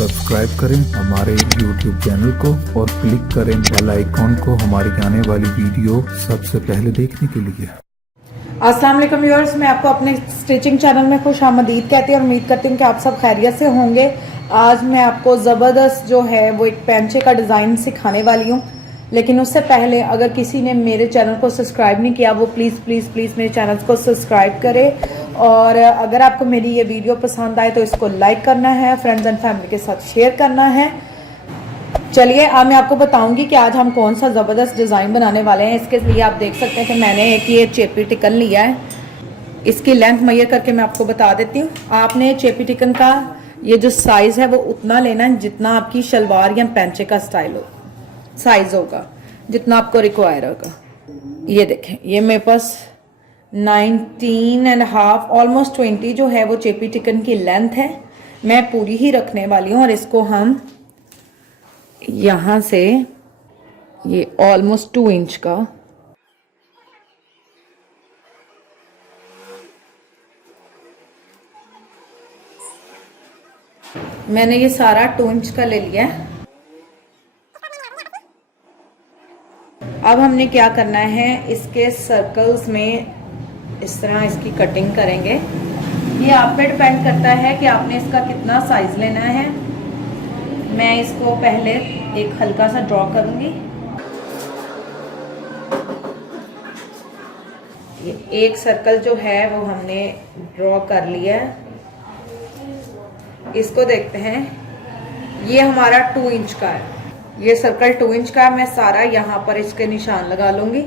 Subscribe करें हमारे YouTube channel को और क्लिक करें बेल आइकॉन को हमारी आने वाली वीडियो सबसे पहले देखने के लिए। अस्सलाम वालेकुम व्यूअर्स, मैं आपको अपने स्टिचिंग चैनल में खुश आमदीद कहती हूँ। उम्मीद करती हूँ कि आप सब खैरियत से होंगे। आज मैं आपको ज़बरदस्त जो है वो एक पैंचे का डिज़ाइन सिखाने वाली हूँ, लेकिन उससे पहले अगर किसी ने मेरे चैनल को सब्सक्राइब नहीं किया वो प्लीज़ प्लीज़ प्लीज़ मेरे चैनल को सब्सक्राइब करें। और अगर आपको मेरी ये वीडियो पसंद आए तो इसको लाइक करना है, फ्रेंड्स एंड फैमिली के साथ शेयर करना है। चलिए अब मैं आपको बताऊंगी कि आज हम कौन सा ज़बरदस्त डिज़ाइन बनाने वाले हैं। इसके लिए आप देख सकते हैं कि मैंने एक ये चेपी टिकन लिया है। इसकी लेंथ मेजर करके मैं आपको बता देती हूँ। आपने चेपी टिकन का ये जो साइज़ है वो उतना लेना है जितना आपकी शलवार या पैंचे का स्टाइल हो, साइज़ होगा जितना आपको रिक्वायर होगा। ये देखें, ये मेरे पास 19.5 ऑलमोस्ट 20 जो है वो चेपी टिकन की लेंथ है। मैं पूरी ही रखने वाली हूँ और इसको हम यहाँ से ये ऑलमोस्ट 2 इंच का मैंने ये सारा 2 इंच का ले लिया है। अब हमने क्या करना है, इसके सर्कल्स में इस तरह इसकी कटिंग करेंगे। ये आप पे डिपेंड करता है कि आपने इसका कितना साइज लेना है। मैं इसको पहले एक हल्का सा ड्रॉ करूंगी। ये एक सर्कल जो है वो हमने ड्रॉ कर लिया है। इसको देखते हैं, ये हमारा 2 इंच का है। ये सर्कल 2 इंच का है। मैं सारा यहाँ पर इसके निशान लगा लूंगी।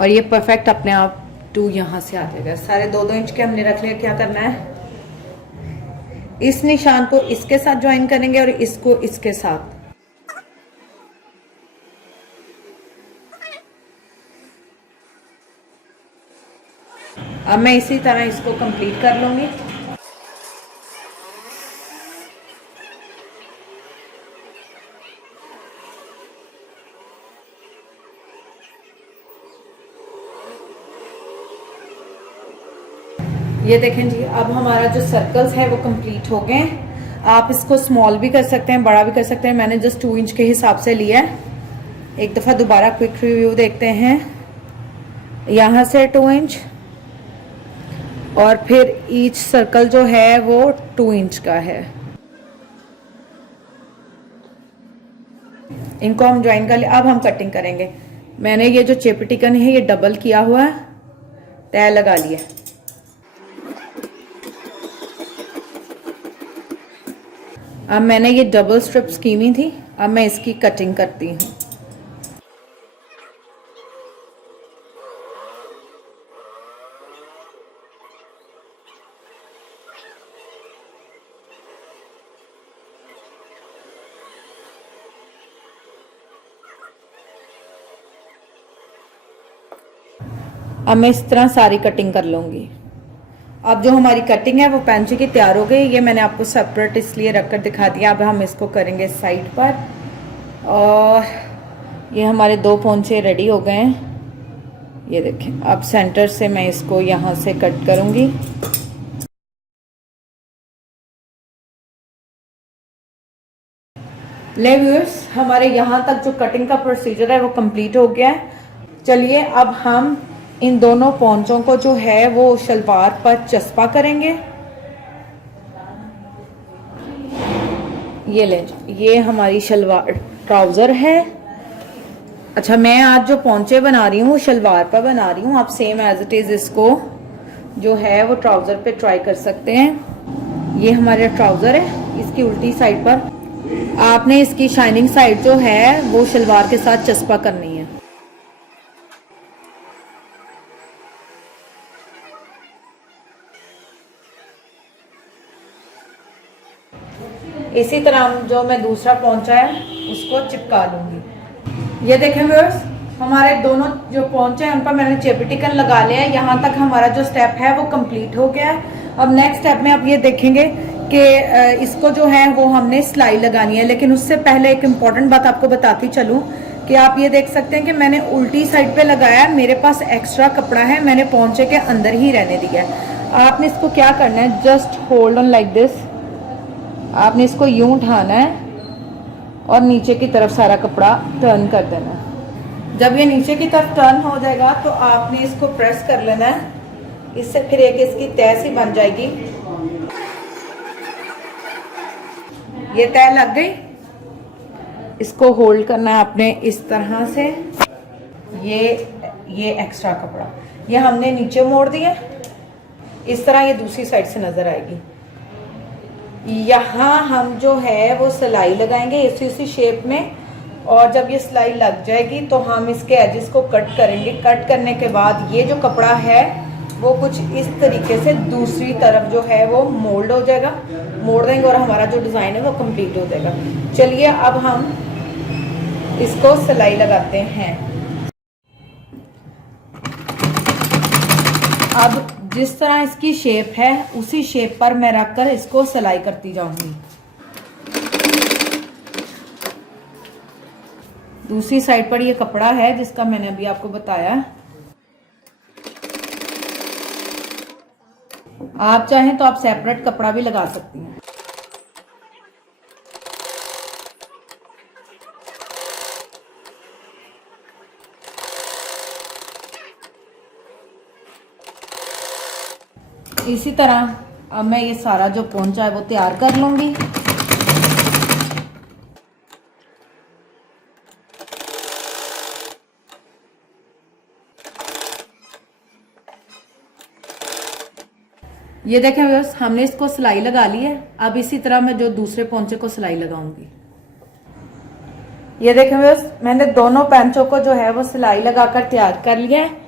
और ये परफेक्ट अपने आप 2 यहाँ से आ जाएगा। सारे 2-2 इंच के हमने रख लिया। क्या करना है, इस निशान को इसके साथ ज्वाइन करेंगे और इसको इसके साथ। अब मैं इसी तरह इसको कंप्लीट कर लूंगी। ये देखें जी, अब हमारा जो सर्कल्स है वो कंप्लीट हो गए। आप इसको स्मॉल भी कर सकते हैं, बड़ा भी कर सकते हैं। मैंने जस्ट 2 इंच के हिसाब से लिया है। एक दफ़ा दोबारा क्विक रिव्यू देखते हैं। यहाँ से 2 इंच और फिर ईच सर्कल जो है वो 2 इंच का है। इनको हम ज्वाइन कर ले। अब हम कटिंग करेंगे। मैंने ये जो चेपी टिकन है ये डबल किया हुआ है, तय लगा लिया। अब मैंने ये डबल स्ट्रिप्स कीनी थी, अब मैं इसकी कटिंग करती हूँ। अब मैं इस तरह सारी कटिंग कर लूँगी। अब जो हमारी कटिंग है वो पैंचे की तैयार हो गई। ये मैंने आपको सेपरेट इसलिए रखकर दिखा दिया। अब हम इसको करेंगे साइड पर। और ये हमारे 2 पोंचे रेडी हो गए हैं। ये देखें, अब सेंटर से मैं इसको यहाँ से कट करूँगी। ले व्यूअर्स, हमारे यहाँ तक जो कटिंग का प्रोसीजर है वो कंप्लीट हो गया है। चलिए अब हम इन दोनों पोंचों को जो है वो शलवार पर चस्पा करेंगे। ये ले, ये हमारी शलवार ट्राउज़र है। अच्छा, मैं आज जो पोंचे बना रही हूँ शलवार पर बना रही हूँ। आप सेम एज इट इज़ इसको जो है वो ट्राउज़र पे ट्राई कर सकते हैं। ये हमारा ट्राउज़र है। इसकी उल्टी साइड पर आपने इसकी शाइनिंग साइड जो है वो शलवार के साथ चस्पा करनी है। इसी तरह जो मैं दूसरा पोंचा है उसको चिपका लूंगी। ये देखें व्यूअर्स, हमारे दोनों जो पोंचे हैं उन पर मैंने चेपी टिकन लगा लिया है। यहाँ तक हमारा जो स्टेप है वो कंप्लीट हो गया है। अब नेक्स्ट स्टेप में आप ये देखेंगे कि इसको जो है वो हमने सिलाई लगानी है। लेकिन उससे पहले एक इम्पॉर्टेंट बात आपको बताती चलूँ कि आप ये देख सकते हैं कि मैंने उल्टी साइड पे लगाया है, मेरे पास एक्स्ट्रा कपड़ा है, मैंने पोंचे के अंदर ही रहने दिया है। आपने इसको क्या करना है, just hold on like this. आपने इसको यूं उठाना है और नीचे की तरफ सारा कपड़ा टर्न कर देना है। जब ये नीचे की तरफ टर्न हो जाएगा तो आपने इसको प्रेस कर लेना है, इससे फिर एक इसकी तह सी बन जाएगी। ये तह लग गई, इसको होल्ड करना है आपने इस तरह से। ये एक्स्ट्रा कपड़ा ये हमने नीचे मोड़ दिया, इस तरह ये दूसरी साइड से नजर आएगी। यहाँ हम जो है वो सिलाई लगाएंगे इसी शेप में, और जब ये सिलाई लग जाएगी तो हम इसके एजेस को कट करेंगे। कट करने के बाद ये जो कपड़ा है वो कुछ इस तरीके से दूसरी तरफ जो है वो मोल्ड हो जाएगा, मोड़ देंगे और हमारा जो डिज़ाइन है वो कंप्लीट हो जाएगा। चलिए अब हम इसको सिलाई लगाते हैं। अब जिस तरह इसकी शेप है उसी शेप पर मैं रखकर इसको सिलाई करती जाऊंगी। दूसरी साइड पर ये कपड़ा है जिसका मैंने अभी आपको बताया। आप चाहें तो आप सेपरेट कपड़ा भी लगा सकती हैं। इसी तरह अब मैं ये सारा जो पोंचा है वो तैयार कर लूंगी। ये देखें व्यूअर्स, हमने इसको सिलाई लगा ली है। अब इसी तरह मैं जो दूसरे पोंचे को सिलाई लगाऊंगी। ये देखें व्यूअर्स, मैंने दोनों पोंचों को जो है वो सिलाई लगाकर तैयार कर लिया है।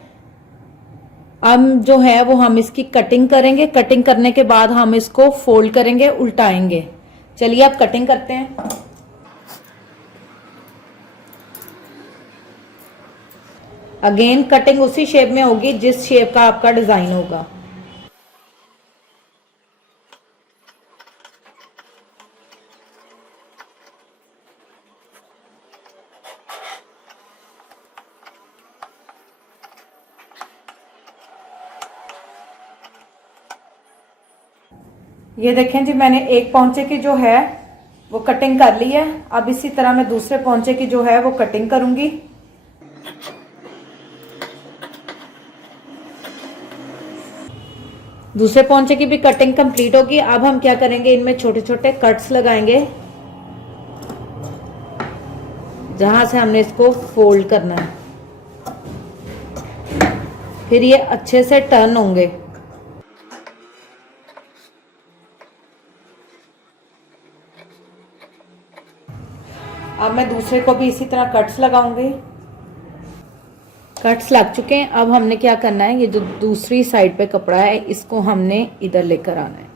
अब जो है वो हम इसकी कटिंग करेंगे। कटिंग करने के बाद हम इसको फोल्ड करेंगे, उल्टाएंगे। चलिए अब कटिंग करते हैं। अगेन कटिंग उसी शेप में होगी जिस शेप का आपका डिजाइन होगा। ये देखें जी, मैंने एक पोंचे की जो है वो कटिंग कर ली है। अब इसी तरह मैं दूसरे पोंचे की जो है वो कटिंग करूंगी। दूसरे पोंचे की भी कटिंग कंप्लीट होगी। अब हम क्या करेंगे, इनमें छोटे छोटे कट्स लगाएंगे जहां से हमने इसको फोल्ड करना है। फिर ये अच्छे से टर्न होंगे। अब मैं दूसरे को भी इसी तरह कट्स लगाऊंगी। कट्स लग चुके हैं। अब हमने क्या करना है, ये जो दूसरी साइड पे कपड़ा है इसको हमने इधर लेकर आना है,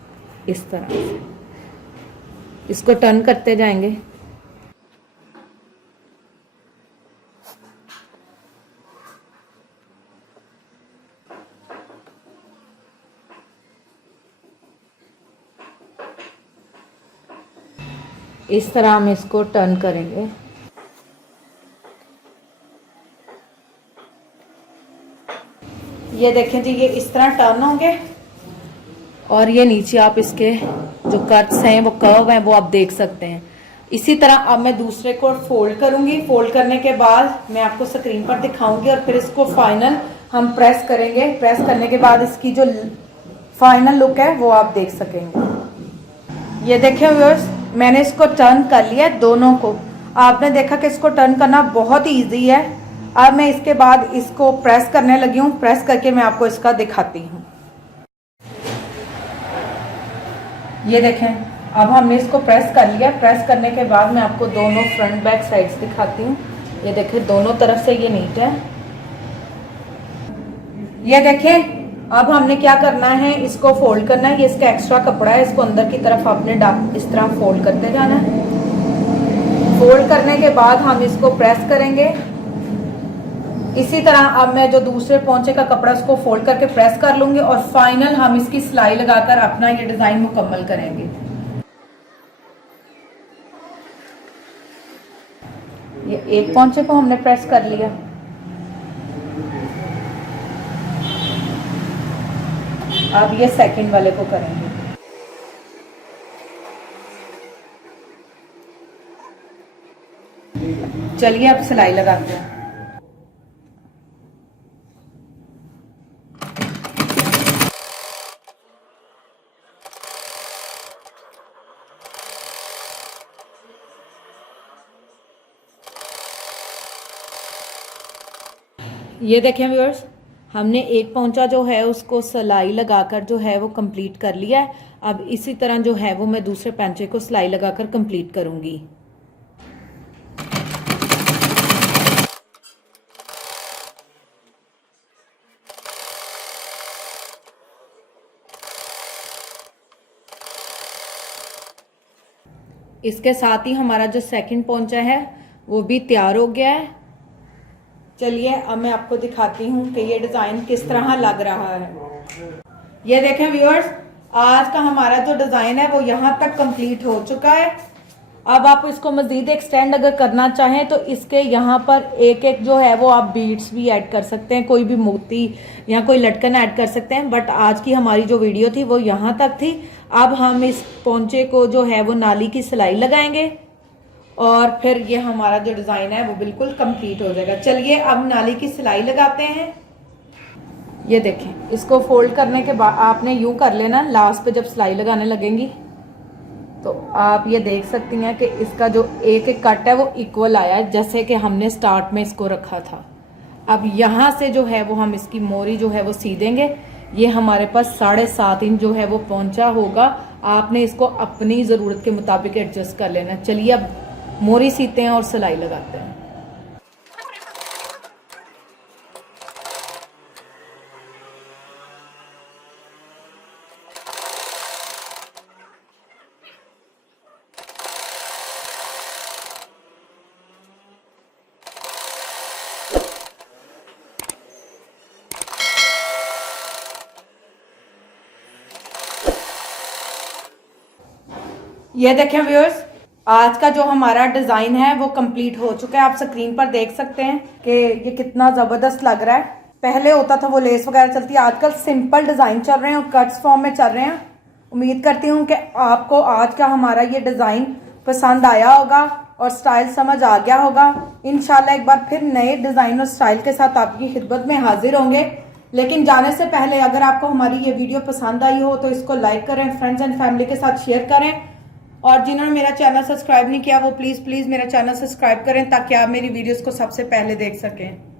इस तरह से इसको टर्न करते जाएंगे। इस तरह हम इसको टर्न करेंगे। ये देखें जी, ये इस तरह टर्न होंगे और ये नीचे आप इसके जो कट्स हैं वो कर्व हैं वो आप देख सकते हैं। इसी तरह अब मैं दूसरे को फोल्ड करूंगी। फोल्ड करने के बाद मैं आपको स्क्रीन पर दिखाऊंगी और फिर इसको फाइनल हम प्रेस करेंगे। प्रेस करने के बाद इसकी जो फाइनल लुक है वो आप देख सकेंगे। ये देखें व्यूअर्स, मैंने इसको टर्न कर लिया है दोनों को। आपने देखा कि इसको टर्न करना बहुत ईजी है। अब मैं इसके बाद इसको प्रेस करने लगी हूँ। प्रेस करके मैं आपको इसका दिखाती हूँ। ये देखें, अब हमने इसको प्रेस कर लिया। प्रेस करने के बाद मैं आपको दोनों फ्रंट बैक साइड्स दिखाती हूँ। ये देखें, दोनों तरफ से ये नीट है। ये देखें, अब हमने क्या करना है, इसको फोल्ड करना है। ये इसका एक्स्ट्रा कपड़ा है, इसको अंदर की तरफ आपने इस तरह फोल्ड करते जाना है। फोल्ड करने के बाद हम इसको प्रेस करेंगे। इसी तरह अब मैं जो दूसरे पोंचे का कपड़ा उसको फोल्ड करके प्रेस कर लूंगी और फाइनल हम इसकी सिलाई लगाकर अपना ये डिजाइन मुकम्मल करेंगे। ये एक पोंचे को हमने प्रेस कर लिया। अब ये सेकंड वाले को करेंगे। चलिए अब सिलाई लगाते हैं। ये देखें व्यूअर्स, हमने एक पोंचा जो है उसको सिलाई लगाकर जो है वो कंप्लीट कर लिया है। अब इसी तरह जो है वो मैं दूसरे पोंचे को सिलाई लगाकर कंप्लीट करूंगी। इसके साथ ही हमारा जो सेकंड पोंचा है वो भी तैयार हो गया है। चलिए अब मैं आपको दिखाती हूँ कि ये डिज़ाइन किस तरह लग रहा है। ये देखें व्यूअर्स, आज का हमारा जो डिज़ाइन है वो यहाँ तक कंप्लीट हो चुका है। अब आप इसको मज़ीद एक्सटेंड अगर करना चाहें तो इसके यहाँ पर एक एक जो है वो आप बीड्स भी ऐड कर सकते हैं, कोई भी मोती या कोई लटकन ऐड कर सकते हैं। बट आज की हमारी जो वीडियो थी वो यहाँ तक थी। अब हम इस पोंचे को जो है वो नाली की सिलाई लगाएंगे और फिर ये हमारा जो डिज़ाइन है वो बिल्कुल कंप्लीट हो जाएगा। चलिए अब नाली की सिलाई लगाते हैं। ये देखें, इसको फोल्ड करने के बाद आपने यूं कर लेना। लास्ट पे जब सिलाई लगाने लगेंगी तो आप ये देख सकती हैं कि इसका जो एक एक कट है वो इक्वल आया है, जैसे कि हमने स्टार्ट में इसको रखा था। अब यहाँ से जो है वो हम इसकी मोरी जो है वो सी देंगे। ये हमारे पास 7.5 इंच जो है वो पोंचा होगा। आपने इसको अपनी ज़रूरत के मुताबिक एडजस्ट कर लेना। चलिए अब मोरी सीते हैं और सिलाई लगाते हैं। ये देखें व्यूअर्स, आज का जो हमारा डिजाइन है वो कंप्लीट हो चुका है। आप स्क्रीन पर देख सकते हैं कि ये कितना जबरदस्त लग रहा है। पहले होता था वो लेस वगैरह चलती है, आजकल सिंपल डिजाइन चल रहे हैं और कट्स फॉर्म में चल रहे हैं। उम्मीद करती हूँ कि आपको आज का हमारा ये डिजाइन पसंद आया होगा और स्टाइल समझ आ गया होगा। इंशाल्लाह एक बार फिर नए डिजाइन और स्टाइल के साथ आपकी खिदमत में हाजिर होंगे। लेकिन जाने से पहले अगर आपको हमारी ये वीडियो पसंद आई हो तो इसको लाइक करें, फ्रेंड्स एंड फैमिली के साथ शेयर करें, और जिन्होंने मेरा चैनल सब्सक्राइब नहीं किया वो प्लीज़ मेरा चैनल सब्सक्राइब करें ताकि आप मेरी वीडियोस को सबसे पहले देख सकें।